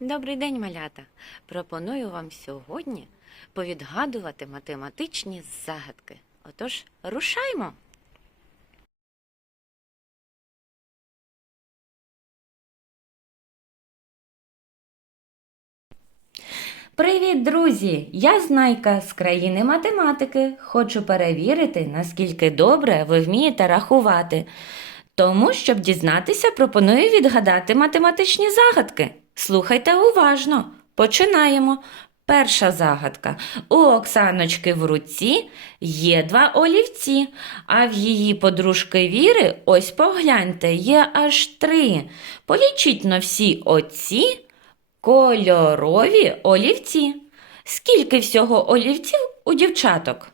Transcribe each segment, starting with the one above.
Добрий день, малята! Пропоную вам сьогодні повідгадувати математичні загадки. Отож, рушаймо! Привіт, друзі! Я Знайка з країни математики. Хочу перевірити, наскільки добре ви вмієте рахувати. Тому, щоб дізнатися, пропоную відгадати математичні загадки. Слухайте уважно. Починаємо. Перша загадка. У Оксаночки в руці є два олівці, а в її подружки Віри, ось погляньте, є аж три. Полічіть на всі оці Кольорові олівці. Скільки всього олівців у дівчаток?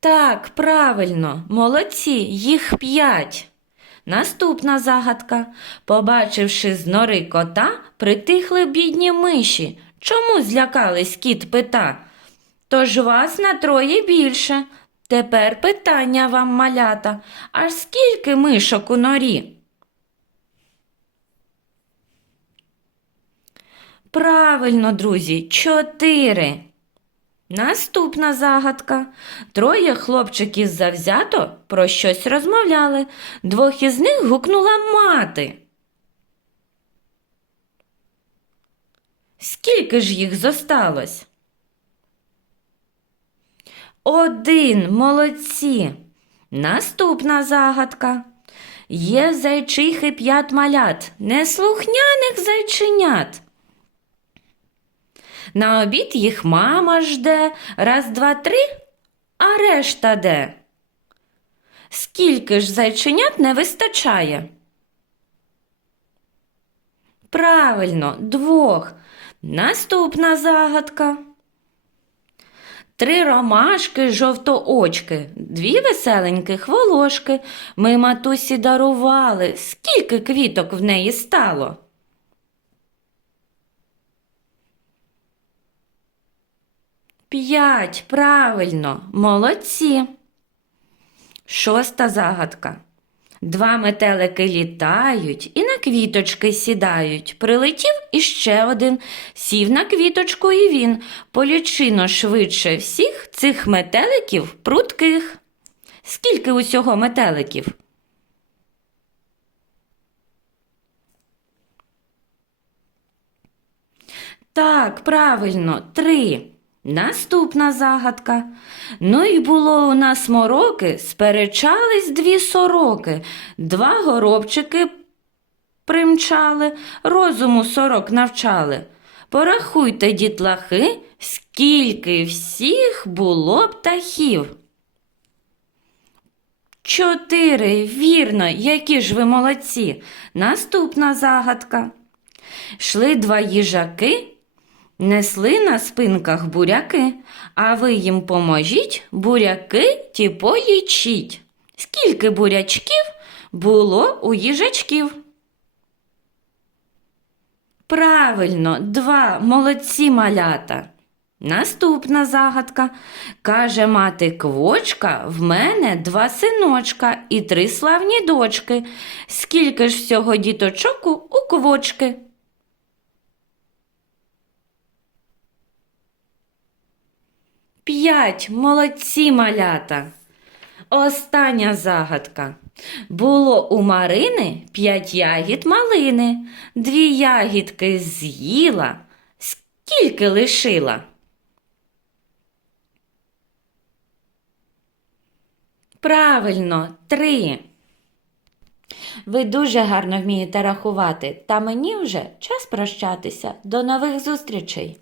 Так, правильно, молодці, їх п'ять. Наступна загадка. Побачивши з нори кота, притихли бідні миші. Чому злякались кіт пита? Тож вас на троє більше. Тепер питання вам, малята. Аж скільки мишок у норі? Правильно, друзі, чотири. Наступна загадка. Троє хлопчиків завзято про щось розмовляли. Двох із них гукнула мати. Скільки ж їх зосталось? Один, молодці. Наступна загадка. Є в зайчихи п'ять малят, неслухняних зайченят. На обід їх мама жде, раз, два, три, а решта де? Скільки ж зайченят не вистачає? Правильно, двох. Наступна загадка. Три ромашки жовтоочки, дві веселеньких волошки. Ми матусі дарували. Скільки квіток в неї стало? П'ять, правильно, молодці. Шоста загадка. Два метелики літають і на квіточки сідають. Прилетів іще один, сів на квіточку і він. Полічино швидше всіх цих метеликів прутких. Скільки усього метеликів? Так, правильно, три. Наступна загадка. Ну й було у нас мороки, сперечались дві сороки, два горобчики примчали, розуму сорок навчали. Порахуйте, дітлахи, скільки всіх було птахів. Чотири, вірно, які ж ви молодці. Наступна загадка. Шли два їжаки, несли на спинках буряки, а ви їм поможіть, буряки ті полічіть. Скільки бурячків було у їжачків? Правильно, два молодці малята. Наступна загадка. Каже мати квочка, в мене два синочка і три славні дочки. Скільки ж всього діточок у квочки? П'ять молодці малята. Остання загадка. Було у Марини п'ять ягід малини, дві ягідки з'їла. Скільки лишила? Правильно, три. Ви дуже гарно вмієте рахувати, та мені вже час прощатися. До нових зустрічей!